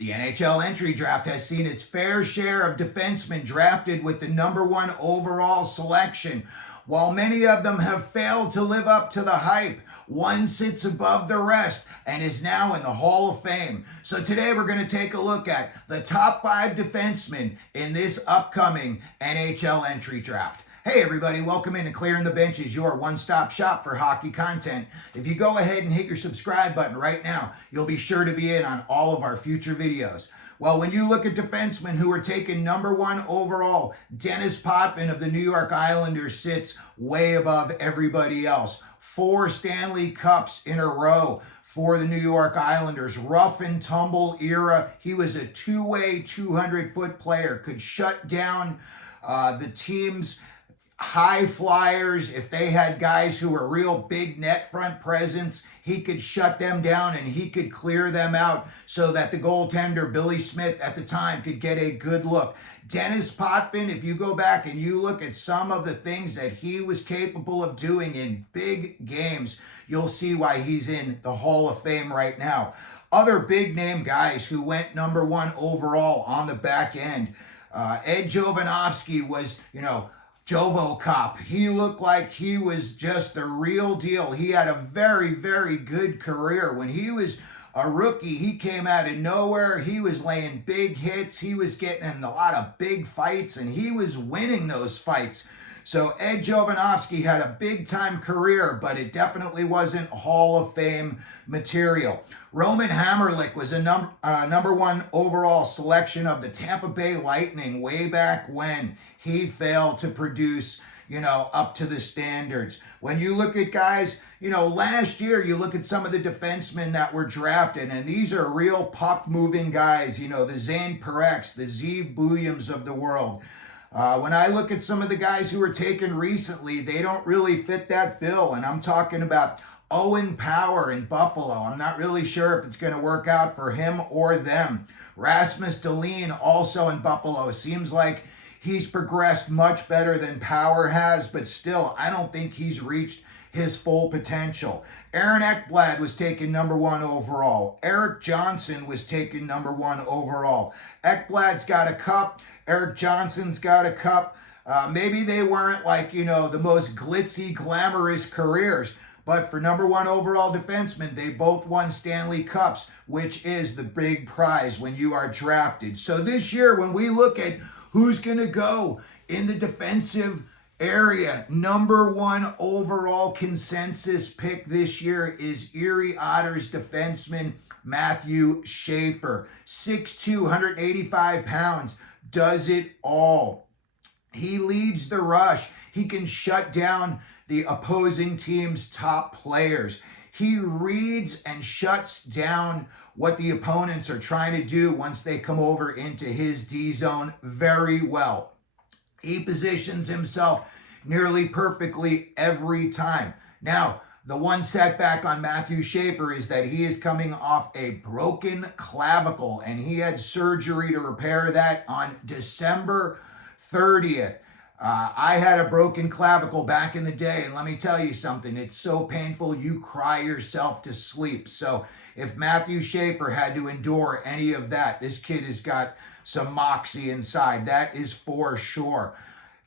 The NHL entry draft has seen its fair share of defensemen drafted with the #1 overall selection. While many of them have failed to live up to the hype, one sits above the rest and is now in the Hall of Fame. So today we're going to take a look at the top 5 defensemen in this upcoming NHL entry draft. Hey everybody, welcome into Clearing the Benches, your one-stop shop for hockey content. If you go ahead and hit your subscribe button right now, you'll be sure to be in on all of our future videos. Well, when you look at defensemen who are taken #1 overall, Denis Potvin of the New York Islanders sits way above everybody else. 4 Stanley Cups in a row for the New York Islanders. Rough and tumble era. He was a two-way, 200-foot player, could shut down the team's high flyers. If they had guys who were real big net front presence, he could shut them down and he could clear them out so that the goaltender, Billy Smith, at the time could get a good look. Denis Potvin, if you go back and you look at some of the things that he was capable of doing in big games, you'll see why he's in the Hall of Fame right now. Other big name guys who went #1 overall on the back end. Ed Jovanovski was, Jovo Cop. He looked like he was just the real deal. He had a very, very good career. When he was a rookie, he came out of nowhere. He was laying big hits. He was getting in a lot of big fights, and he was winning those fights. So Ed Jovanovski had a big-time career, but it definitely wasn't Hall of Fame material. Roman Hamrlik was a #1 overall selection of the Tampa Bay Lightning way back when. He failed to produce, up to the standards. When you look at guys, last year, you look at some of the defensemen that were drafted, and these are real puck-moving guys, the Zane Parek's, the Zeev Buiums of the world. When I look at some of the guys who were taken recently, they don't really fit that bill, and I'm talking about Owen Power in Buffalo. I'm not really sure if it's going to work out for him or them. Rasmus Dahlin also in Buffalo. Seems like he's progressed much better than Power has, but still, I don't think he's reached his full potential. Aaron Ekblad was taken #1 overall. Erik Johnson was taken #1 overall. Ekblad's got a cup. Erik Johnson's got a cup. Maybe they weren't the most glitzy, glamorous careers, but for #1 overall defensemen, they both won Stanley Cups, which is the big prize when you are drafted. So this year, when we look at who's going to go in the defensive area, #1 overall consensus pick this year is Erie Otters defenseman Matthew Schaefer. 6'2", 185 pounds, does it all. He leads the rush. He can shut down the opposing team's top players. He reads and shuts down what the opponents are trying to do once they come over into his D zone very well. He positions himself nearly perfectly every time. Now, the one setback on Matthew Schaefer is that he is coming off a broken clavicle, and he had surgery to repair that on December 30th. I had a broken clavicle back in the day, and let me tell you something, it's so painful you cry yourself to sleep. So if Matthew Schaefer had to endure any of that, this kid has got some moxie inside, that is for sure.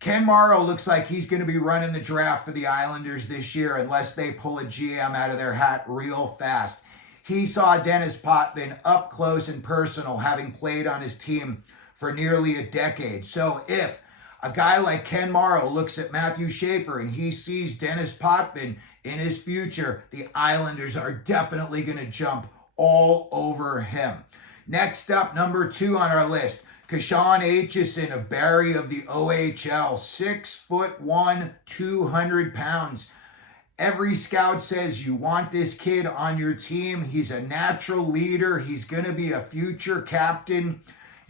Ken Morrow looks like he's going to be running the draft for the Islanders this year unless they pull a GM out of their hat real fast. He saw Denis Potvin up close and personal, having played on his team for nearly a decade. So if a guy like Ken Morrow looks at Matthew Schaefer and he sees Denis Potvin in his future, the Islanders are definitely going to jump all over him. Next up, #2 on our list, Kashawn Aitchison of Barrie of the OHL, 6'1", 200 pounds. Every scout says you want this kid on your team. He's a natural leader. He's going to be a future captain.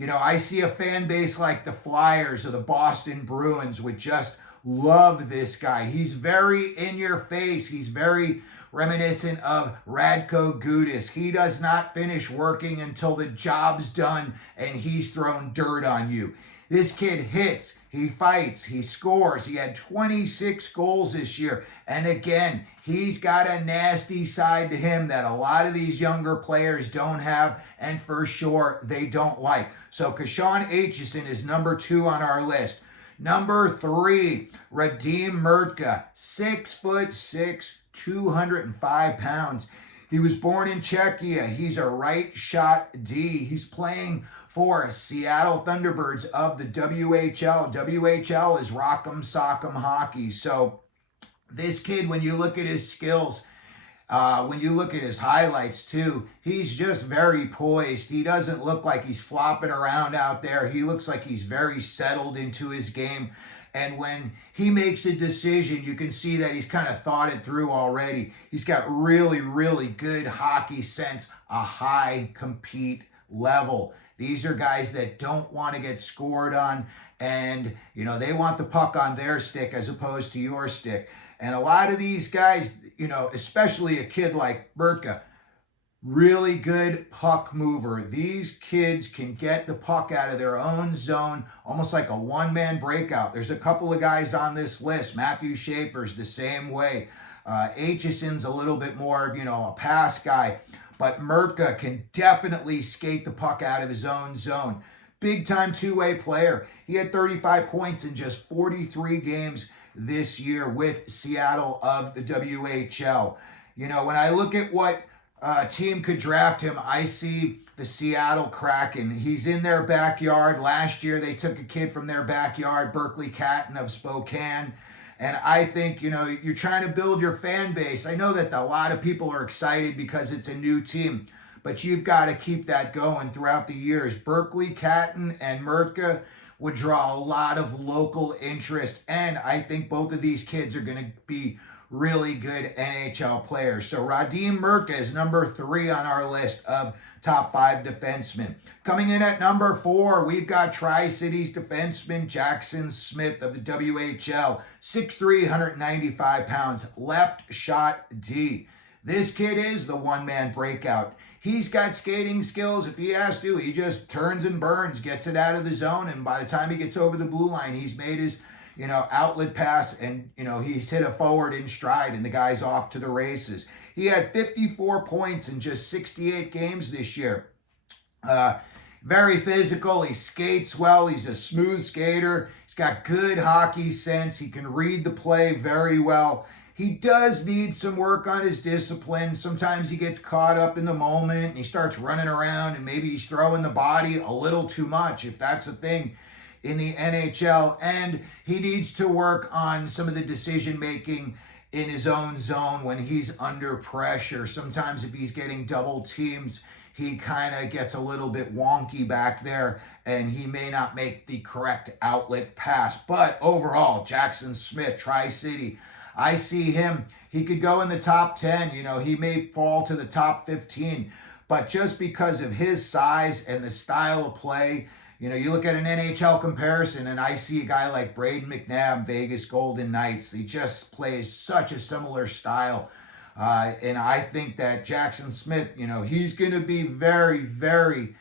I see a fan base like the Flyers or the Boston Bruins would just love this guy. He's very in your face. He's very reminiscent of Radko Gudas. He does not finish working until the job's done and he's thrown dirt on you. This kid hits, he fights, he scores. He had 26 goals this year. And again, He's got a nasty side to him that a lot of these younger players don't have, and for sure they don't like. So Kashawn Aitchison is number 2 on our list. Number 3, Radim Mrtka, 6'6", 205 pounds. He was born in Czechia. He's a right shot D. He's playing for Seattle Thunderbirds of the WHL. WHL is Rock'em Sock'em Hockey. So this kid, when you look at his skills, when you look at his highlights too, he's just very poised. He doesn't look like he's flopping around out there. He looks like he's very settled into his game. And when he makes a decision, you can see that he's kind of thought it through already. He's got really, really good hockey sense, a high compete level. These are guys that don't want to get scored on, and they want the puck on their stick as opposed to your stick. And a lot of these guys, especially a kid like Mrtka, really good puck mover. These kids can get the puck out of their own zone, almost like a one-man breakout. There's a couple of guys on this list. Matthew Schaefer's the same way. Aitchison's a little bit more of, a pass guy. But Mrtka can definitely skate the puck out of his own zone. Big-time two-way player. He had 35 points in just 43 games this year with Seattle of the WHL. When I look at what team could draft him, I see the Seattle Kraken. He's in their backyard. Last year, they took a kid from their backyard, Berkeley Catton of Spokane. And I think, you're trying to build your fan base. I know that a lot of people are excited because it's a new team, but you've got to keep that going throughout the years. Berkeley Catton and Mrtka would draw a lot of local interest, and I think both of these kids are going to be really good NHL players. So Radim Mrtka is number 3 on our list of top 5 defensemen. Coming in at number 4, we've got Tri-Cities defenseman Jackson Smith of the WHL, 6'3", 195 pounds, left shot D. This kid is the one-man breakout. He's got skating skills. If he has to, he just turns and burns, gets it out of the zone, and by the time he gets over the blue line, he's made his outlet pass, and, he's hit a forward in stride, and the guy's off to the races. He had 54 points in just 68 games this year. Very physical. He skates well. He's a smooth skater. He's got good hockey sense. He can read the play very well. He does need some work on his discipline. Sometimes he gets caught up in the moment, and he starts running around, and maybe he's throwing the body a little too much, if that's a thing in the NHL, and he needs to work on some of the decision making in his own zone when he's under pressure. Sometimes if he's getting double teams, he kind of gets a little bit wonky back there, and he may not make the correct outlet pass. But overall, Jackson Smith, Tri-City, I see him. He could go in the top 10. He may fall to the top 15, but just because of his size and the style of play, you look at an NHL comparison, and I see a guy like Braden McNabb, Vegas Golden Knights. He just plays such a similar style. And I think that Jackson Smith, he's going to be very, very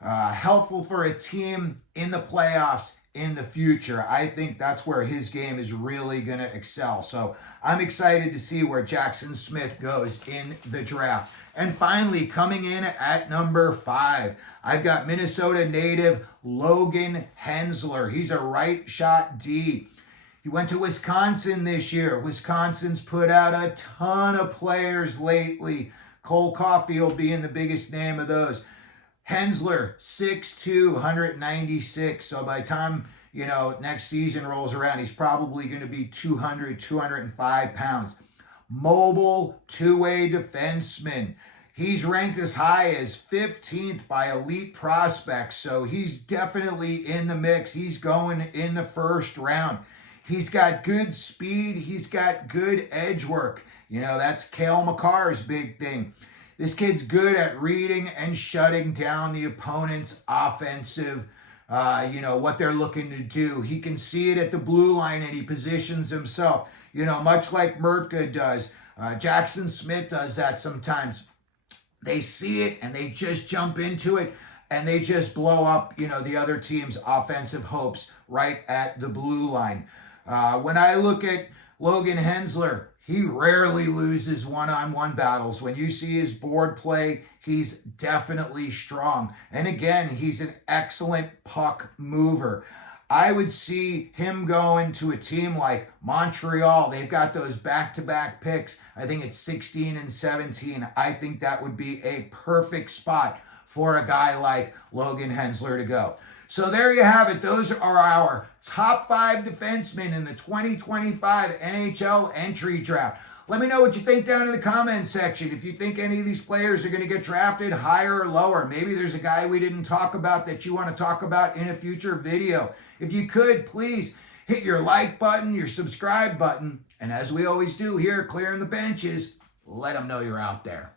helpful for a team in the playoffs in the future. I think that's where his game is really going to excel. So I'm excited to see where Jackson Smith goes in the draft. And finally, coming in at number 5, I've got Minnesota native Logan Hensler. He's a right shot D. He went to Wisconsin this year. Wisconsin's put out a ton of players lately. Cole Caulfield being the biggest name of those. Hensler, 6'2", 196. So by the time, next season rolls around, he's probably going to be 200, 205 pounds. Mobile two-way defenseman. He's ranked as high as 15th by elite prospects, so he's definitely in the mix. He's going in the first round. He's got good speed. He's got good edge work. That's Cale Makar's big thing. This kid's good at reading and shutting down the opponent's offensive, what they're looking to do. He can see it at the blue line, and he positions himself, much like Mrtka does. Jackson Smith does that sometimes. They see it, and they just jump into it, and they just blow up, the other team's offensive hopes right at the blue line. When I look at Logan Hensler, He rarely loses one-on-one battles. When you see his board play, he's definitely strong. And again, he's an excellent puck mover. I would see him going to a team like Montreal. They've got those back-to-back picks. I think it's 16 and 17. I think that would be a perfect spot for a guy like Logan Hensler to go. So there you have it. Those are our top 5 defensemen in the 2025 NHL entry draft. Let me know what you think down in the comments section. If you think any of these players are going to get drafted higher or lower. Maybe there's a guy we didn't talk about that you want to talk about in a future video. If you could, please hit your like button, your subscribe button. And as we always do here, clearing the benches, let them know you're out there.